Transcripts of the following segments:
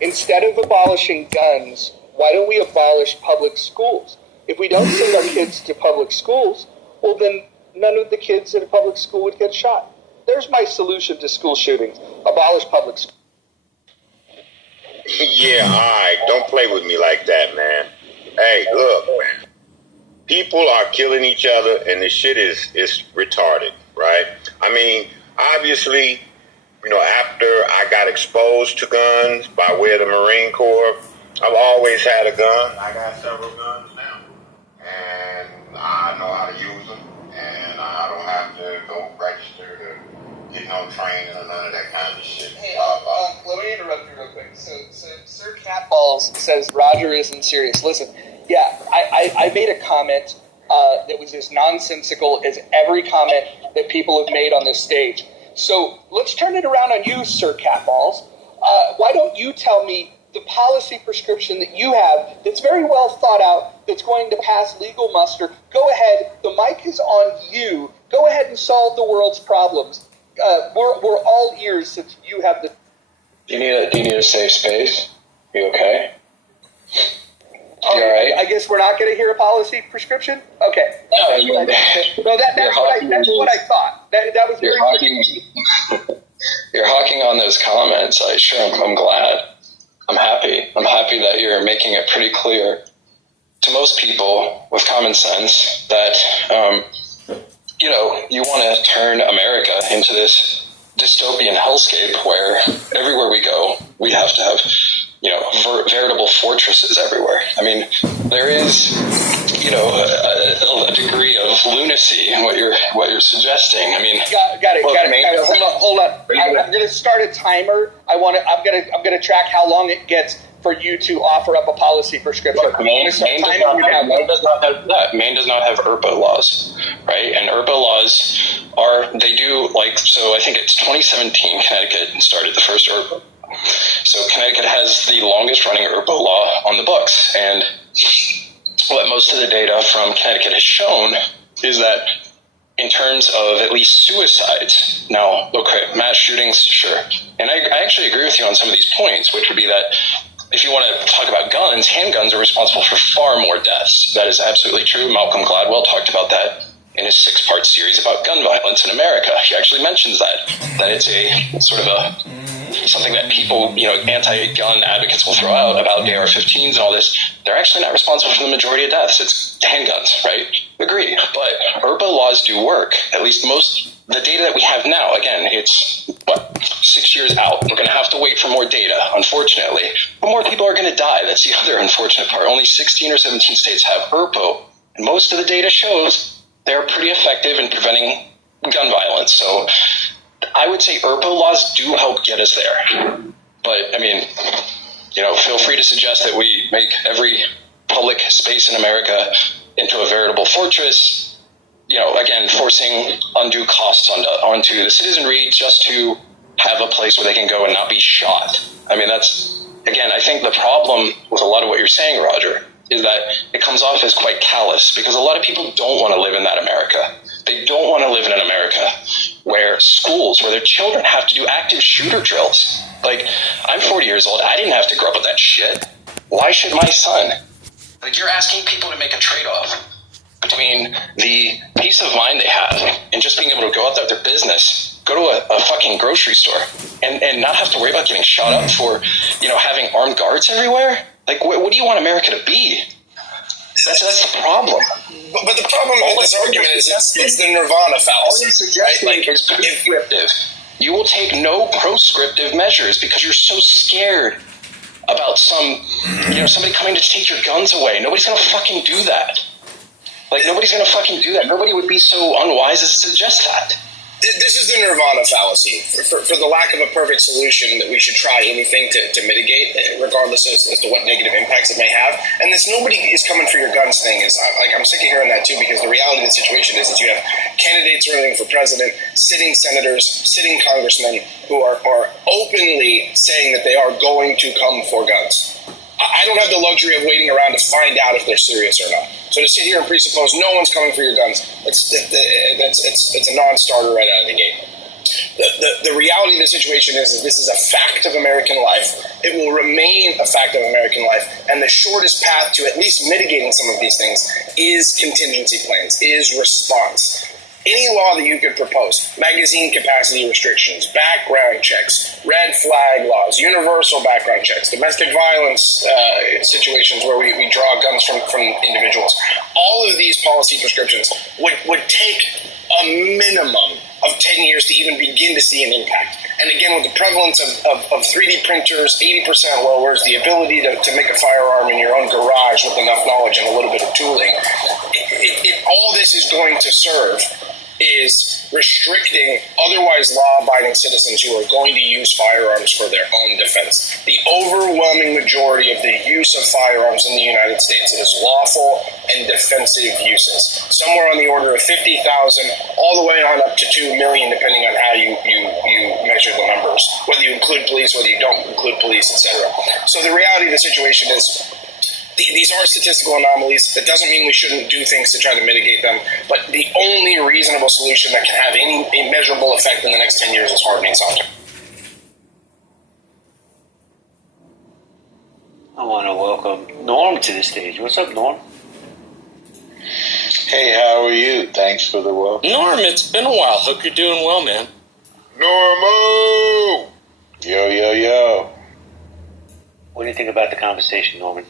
Instead of abolishing guns, why don't we abolish public schools? If we don't send our kids to public schools, well, then none of the kids at a public school would get shot. There's my solution to school shootings. Abolish public schools. Yeah, all right. Don't play with me like that, man. Hey, look, man. People are killing each other, and this shit is retarded, right? I mean, obviously, after I got exposed to guns by way of the Marine Corps, I've always had a gun. I got several guns now, and I know how to use them, and I don't have to go register to get no training or none of that kind of shit. Hey, let me interrupt you real quick. So Sir Catballs says Roger isn't serious. Listen, yeah, I made a comment that was as nonsensical as every comment that people have made on this stage. So let's turn it around on you, Sir Catballs. Why don't you tell me the policy prescription that you have that's very well thought out, that's going to pass legal muster? Go ahead. The mic is on you. Go ahead and solve the world's problems. We're all ears since you have the... Do you need a safe space? You okay? All right. I guess we're not going to hear a policy prescription? Okay. No, that's what I thought. That was very You're hawking on those comments. I'm glad. I'm happy that you're making it pretty clear to most people with common sense that, you want to turn America into this dystopian hellscape where everywhere we go, we have to have, veritable fortresses everywhere. I mean, there is, a degree of lunacy in what you're suggesting. I mean, got it. Hold on. I'm going to start a timer. I'm going to track how long it gets for you to offer up a policy prescription. Look, Maine does not have that. Maine does not have IRPA laws, right? And IRPA laws so I think it's 2017 Connecticut started the first IRPA. So Connecticut has the longest running IRPA law on the books. And what most of the data from Connecticut has shown is that in terms of at least suicides, now, okay, mass shootings, sure. And I actually agree with you on some of these points, which would be that if you want to talk about guns, handguns are responsible for far more deaths. That is absolutely true. Malcolm Gladwell talked about that in his 6-part series about gun violence in America. He actually mentions that it's a sort of something that people, anti-gun advocates will throw out about AR-15s and all this. They're actually not responsible for the majority of deaths. It's handguns, right? Agree. But IRPA laws do work. At least the data that we have now, again, it's, 6 years out. We're going to have to wait for more data, unfortunately. But more people are going to die. That's the other unfortunate part. Only 16 or 17 states have IRPA. And most of the data shows they're pretty effective in preventing gun violence. So I would say IRPA laws do help get us there. But, I mean, feel free to suggest that we make every public space in America into a veritable fortress, again, forcing undue costs onto the citizenry just to have a place where they can go and not be shot. I mean, I think the problem with a lot of what you're saying, Roger, is that it comes off as quite callous because a lot of people don't want to live in that America. They don't want to live in an America where their children have to do active shooter drills. Like, I'm 40 years old. I didn't have to grow up with that shit. Why should my son? Like, you're asking people to make a trade-off between the peace of mind they have and just being able to go out there with their business, go to a fucking grocery store and not have to worry about getting shot up for, having armed guards everywhere. Like, what do you want America to be? That's the problem. But the problem with this argument is it's the nirvana fallacy. All you're suggesting is prescriptive. You will take no proscriptive measures because you're so scared about somebody coming to take your guns away. Nobody's going to fucking do that. Like, nobody's going to fucking do that. Nobody would be so unwise as to suggest that. This is the nirvana fallacy. For the lack of a perfect solution, that we should try anything to mitigate, regardless as to what negative impacts it may have. And this nobody is coming for your guns thing is, I'm sick of hearing that too, because the reality of the situation is that you have candidates running for president, sitting senators, sitting congressmen who are openly saying that they are going to come for guns. I don't have the luxury of waiting around to find out if they're serious or not. So to sit here and presuppose no one's coming for your guns, it's a non-starter right out of the gate. The reality of the situation is this is a fact of American life. it will remain a fact of American life. And the shortest path to at least mitigating some of these things is contingency plans, is response. Any law that you could propose, magazine capacity restrictions, background checks, red flag laws, universal background checks, domestic violence situations where we draw guns from individuals, all of these policy prescriptions would take a minimum of 10 years to even begin to see an impact. And again, with the prevalence of 3D printers, 80% lowers, the ability to make a firearm in your own garage with enough knowledge and a little bit of tooling, all this is going to serve is restricting otherwise law-abiding citizens who are going to use firearms for their own defense. The overwhelming majority of the use of firearms in the United States is lawful and defensive uses. Somewhere on the order of 50,000, all the way on up to 2 million, depending on how you measure the numbers, whether you include police, whether you don't include police, etc. So the reality of the situation is, these are statistical anomalies. That doesn't mean we shouldn't do things to try to mitigate them. But the only reasonable solution that can have any measurable effect in the next 10 years is hardening software. I want to welcome Norm to the stage. What's up, Norm? Hey, how are you? Thanks for the welcome. Norm, it's been a while. Hope you're doing well, man. Normo! Yo, yo, yo. What do you think about the conversation, Norman?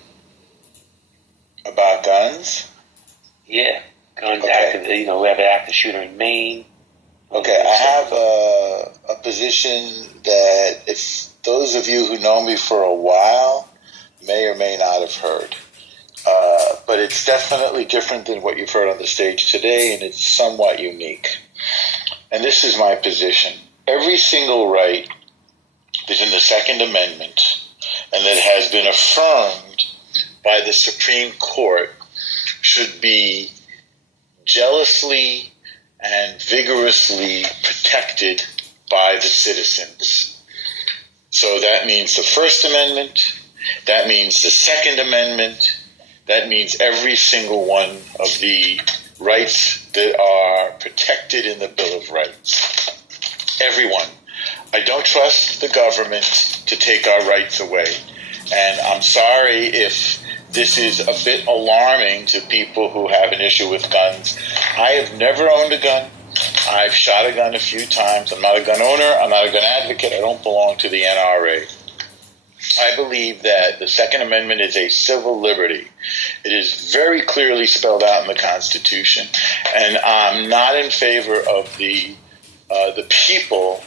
About guns? Yeah, guns Okay. active. We have an active shooter in Maine. Okay, I have a position that if those of you who know me for a while may or may not have heard. But it's definitely different than what you've heard on the stage today, and it's somewhat unique. And this is my position. Every single right that's in the Second Amendment and that has been affirmed by the Supreme Court should be jealously and vigorously protected by the citizens. So that means the First Amendment, that means the Second Amendment, that means every single one of the rights that are protected in the Bill of Rights. Everyone. I don't trust the government to take our rights away. And I'm sorry if this is a bit alarming to people who have an issue with guns. I have never owned a gun. I've shot a gun a few times. I'm not a gun owner. I'm not a gun advocate. I don't belong to the NRA. I believe that the Second Amendment is a civil liberty. It is very clearly spelled out in the Constitution. And I'm not in favor of the people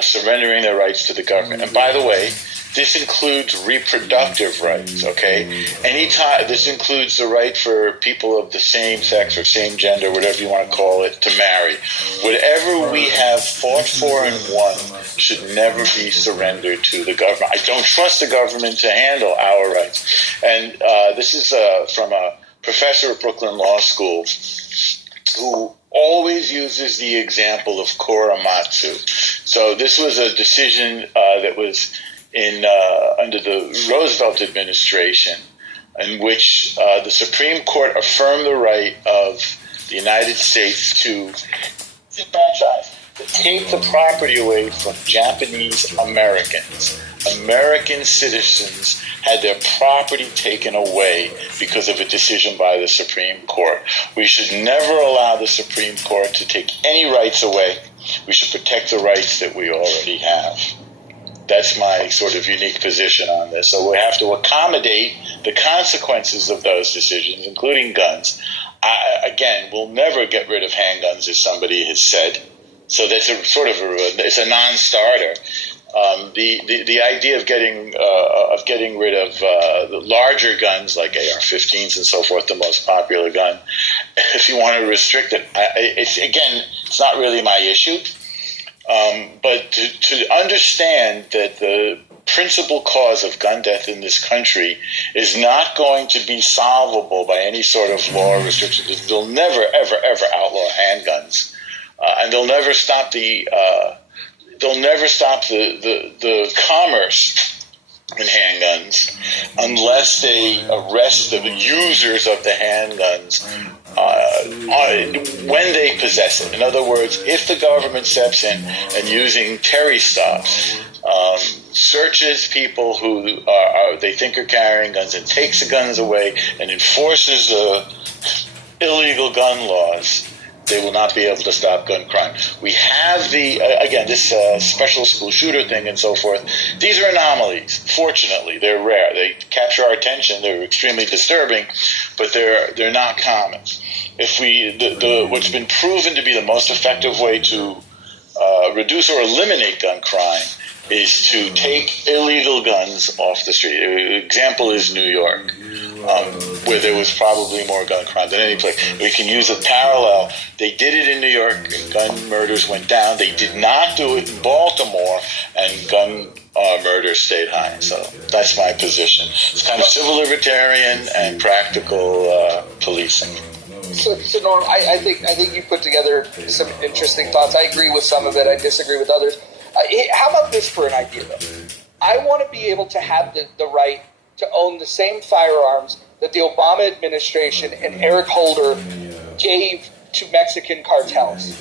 surrendering their rights to the government. And by the way, this includes reproductive rights, okay? Anytime, this includes the right for people of the same sex or same gender, whatever you want to call it, to marry. Whatever we have fought for and won should never be surrendered to the government. I don't trust the government to handle our rights. And this is from a professor at Brooklyn Law School who always uses the example of Korematsu. So this was a decision that was under the Roosevelt administration, in which the Supreme Court affirmed the right of the United States to take the property away from Japanese Americans. American citizens had their property taken away because of a decision by the Supreme Court. We should never allow the Supreme Court to take any rights away. We should protect the rights that we already have. That's my sort of unique position on this. So we have to accommodate the consequences of those decisions, including guns. Again, we'll never get rid of handguns, as somebody has said. So that's a sort of it's a non-starter. The idea of getting rid of the larger guns like AR-15s and so forth, the most popular gun, if you want to restrict it, it's not really my issue. But to understand that the principal cause of gun death in this country is not going to be solvable by any sort of law or restriction. They'll never, ever, ever outlaw handguns, and they'll never stop the commerce in handguns unless they arrest the users of the handguns when they possess it. In other words, if the government steps in and using Terry stops, searches people who are they think are carrying guns and takes the guns away and enforces illegal gun laws, they will not be able to stop gun crime. We have this special school shooter thing and so forth. These are anomalies. Fortunately, they're rare. They capture our attention. They're extremely disturbing, but they're not common. What's been proven to be the most effective way to reduce or eliminate gun crime is to take illegal guns off the street. An example is New York, where there was probably more gun crime than any place. We can use a parallel. They did it in New York, and gun murders went down. They did not do it in Baltimore, and gun murders stayed high. So that's my position. It's kind of civil libertarian and practical policing. So Norm, I think you put together some interesting thoughts. I agree with some of it. I disagree with others. How about this for an idea, though? I want to be able to have the right to own the same firearms that the Obama administration and Eric Holder gave to Mexican cartels.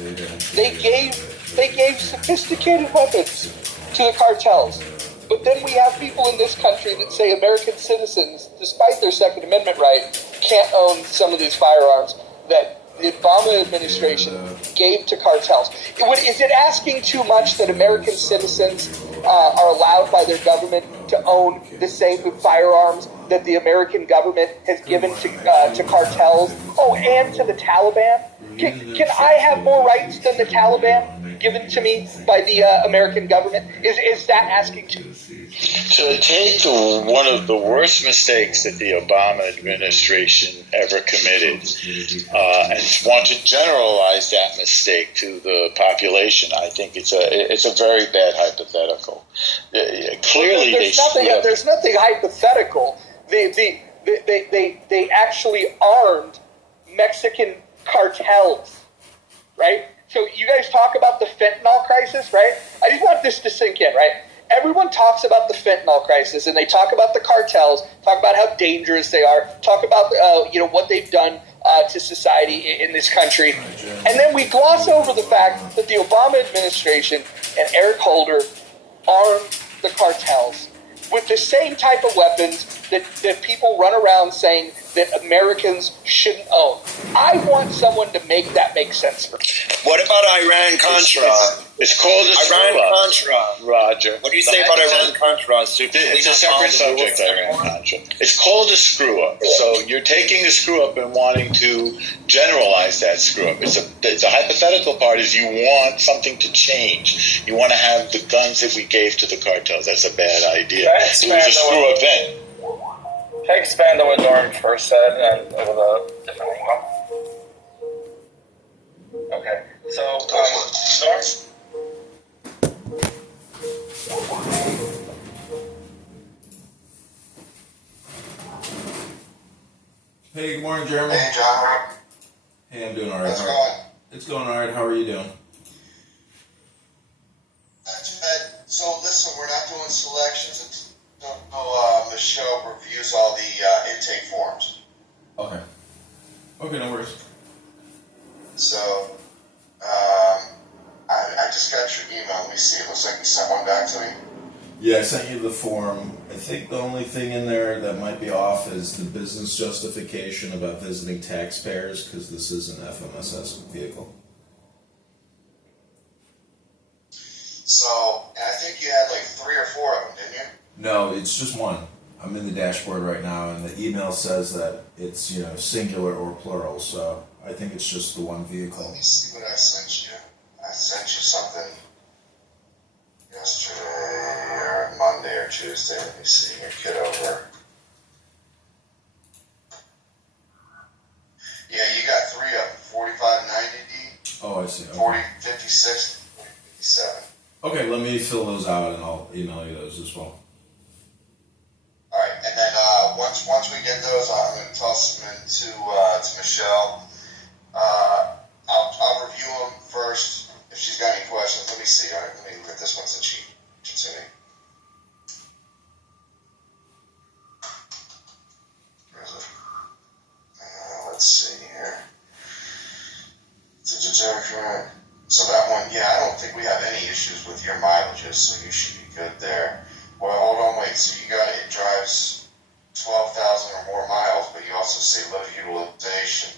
They gave sophisticated weapons to the cartels. But then we have people in this country that say American citizens, despite their Second Amendment right, can't own some of these firearms that the Obama administration gave to cartels. Is it asking too much that American citizens are allowed by their government to own the same firearms that the American government has given to cartels? Oh, and to the Taliban? Can I have more rights than the Taliban given to me by the American government? Is that asking too much? To take one of the worst mistakes that the Obama administration ever committed and want to generalize that mistake to the population, I think it's a very bad hypothetical. Clearly, there's nothing hypothetical. They actually armed Mexican cartels, right? So you guys talk about the fentanyl crisis, right? I just want this to sink in, right? Everyone talks about the fentanyl crisis, and they talk about the cartels, talk about how dangerous they are, talk about what they've done to society in this country, and then we gloss over the fact that the Obama administration and Eric Holder armed the cartels with the same type of weapons that people run around saying that Americans shouldn't own. I want someone to make that make sense for me. What about Iran-Contra? It's called a Iran-Contra. Roger. What do you say about Iran-Contra? It's a separate subject, Iran-Contra. It's called a screw-up. So you're taking a screw-up and wanting to generalize that screw-up. The hypothetical part is you want something to change. You want to have the guns that we gave to the cartels. That's a bad idea. It was a screw-up then. Can I expand on what Norm first said and with a different angle? Okay, so Norm. Hey, good morning, Jeremy. Hey, John. Hey, I'm doing all right. How's it going? It's going all right. How are you doing? Not too bad. So, listen, we're not doing selections until Michelle reviews all the intake forms. Okay. Okay, no worries. So, I just got your email. Let me see. It looks like you sent one back to me. Yeah, I sent you the form. I think the only thing in there that might be off is the business justification about visiting taxpayers, because this is an FMSS vehicle. So, and I think you had like 3 or 4 of them, didn't you? No, it's just one. I'm in the dashboard right now, and the email says that it's, singular or plural, so I think it's just the one vehicle. Let me see what I sent you. I sent you something yesterday or Monday or Tuesday. Let me see here. Kitover. Yeah, you got 3 of them. 4590D. Oh, I see. Okay. 4056, 4057. Okay, let me fill those out, and I'll email you those as well. All right, and then once we get those, I'm going to toss them to Michelle. I'll review them first. If she's got any questions, let me see. All right, let me look at this one since she sent me. Where is it? Let's see here. So that one, yeah, I don't think we have any issues with your mileages, so you should be good there. drives 12,000 or more miles, but you also say low utilization.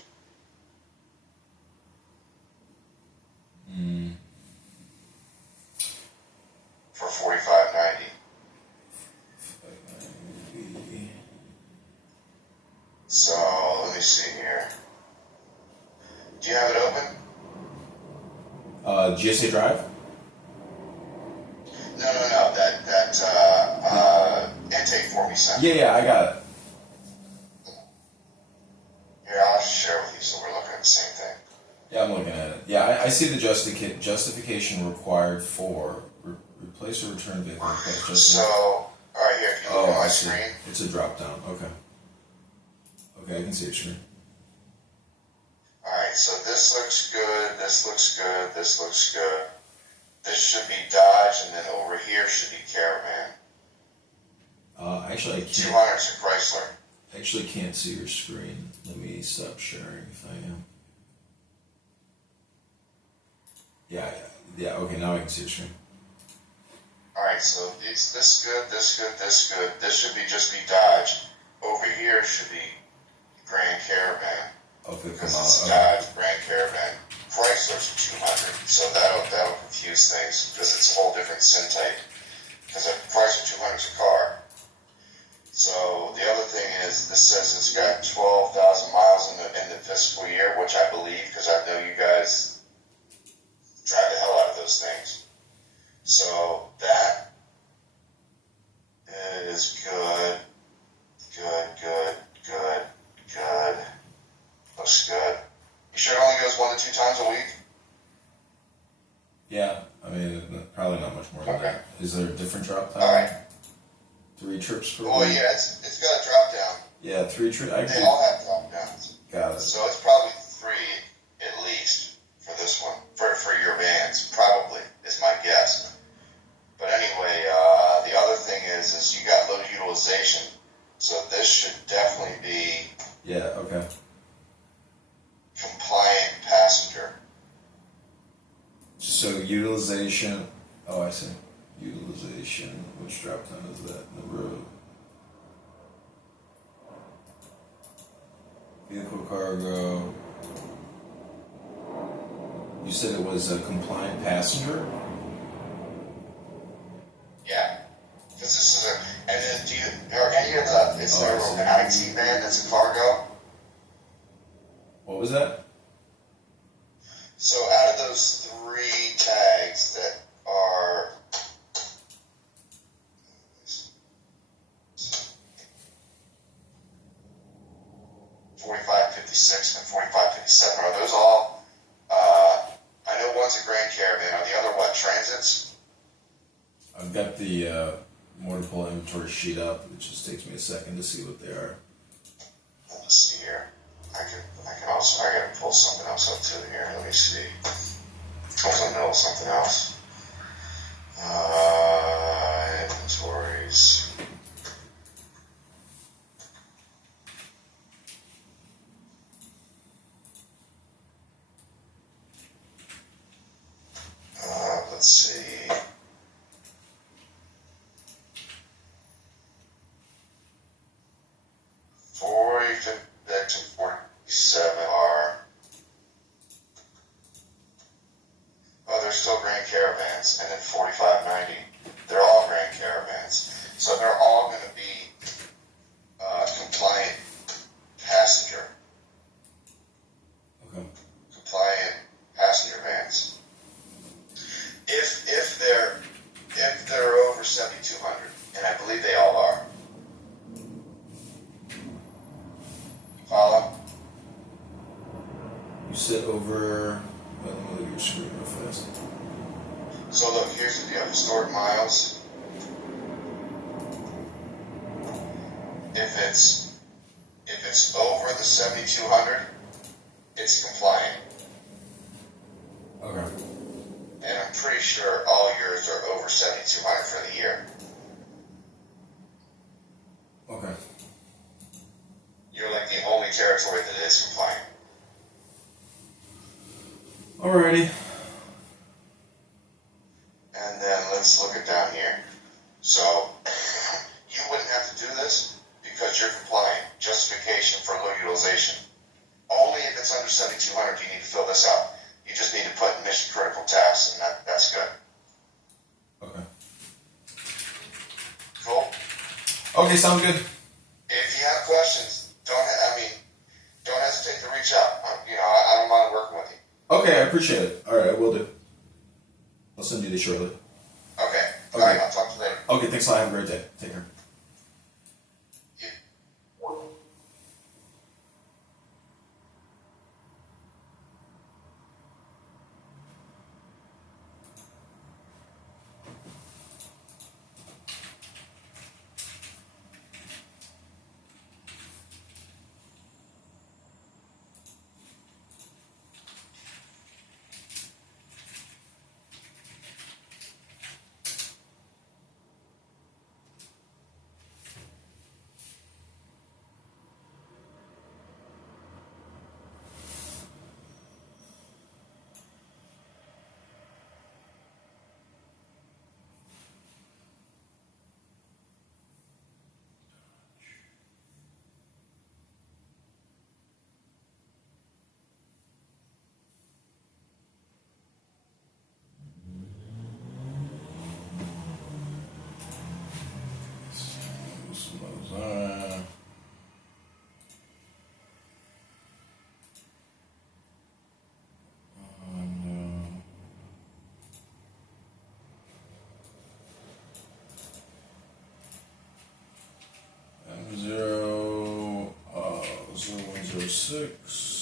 For 4590. So let me see here. Do you have it open? GSA Drive? No. That intake form you sent. Yeah, I got it. Here, I'll just share with you so we're looking at the same thing. Yeah, I'm looking at it. Yeah, I see the justification required for replace or return vehicle. So, all right, here, if you look at my screen. It's a drop down. Okay, I can see your screen. All right, so this looks good, this looks good, this looks good. This should be Dodge, and then over here should be Caravan. Actually, I can't. 200's a Chrysler. I actually can't see your screen. Let me stop sharing if I am. Yeah. Okay, now I can see your screen. All right, so it's this good, this good, this good. This should just be Dodge. Over here should be Grand Caravan. Okay, because it's Dodge, Grand Caravan. Chrysler's a 200, so that'll confuse things because it's a whole different SIN type. Because a Chrysler 200 is a car. So the other thing is, this says it's got 12,000 miles in the fiscal year, which I believe because I know you guys drive the hell out of those things. So that is good. Looks good. You sure it only goes 1 to 2 times a week? Yeah, I mean, probably not much more than that. Is there a different drop down? All right. 3 trips per week? week? Yeah, it's got a drop down. Yeah, 3 trips. They all have drop downs. Got it. So it's probably 3 at least for this one, for your vans, probably, is my guess. But anyway, the other thing is you got low utilization. So this should definitely be... Yeah, okay. Compliant passenger. So utilization... Oh, I see. Utilization. Which drop down is that? The road. Vehicle cargo. You said it was a compliant passenger? Yeah. Because this is a... And then are any of the... Is there an IT van that's a cargo? What was that? So out of those 3 tags that are... 4556 and 4557, are those all... I know one's a Grand Caravan. Are the other what, Transits? I've got the multiple inventory sheet up. It just takes me a second to see what they are. Let's see here. I gotta pull something else up too here. Let me see. I was in the middle of something else. Inventories. Let's see. X and 47 are... Oh, they're still Grand Caravans. And then 4590, they're all Grand Caravans. So they're all going to be compliant passenger. Okay. Compliant passenger vans. If they're over 7,200, and I believe they all are. Follow? You said over... Well, let me look at your screen real fast. So look, here's the deal. Historic miles. If it's over the 7,200, it's compliant. Okay. And I'm pretty sure all yours are over 7,200 for the year. Okay. You're like the only territory that is compliant. Alrighty. And then let's look at down here. So you wouldn't have to do Okay, sounds good. If you have questions, don't hesitate to reach out. I don't mind working with you. Okay, I appreciate it. All right, I will do. I'll send you these shortly. Okay. Okay. All right, I'll talk to you later. Okay, thanks a lot. Have a great day. Take care. M00106.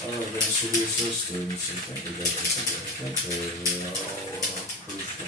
thanks for the assistance. I think they're all proof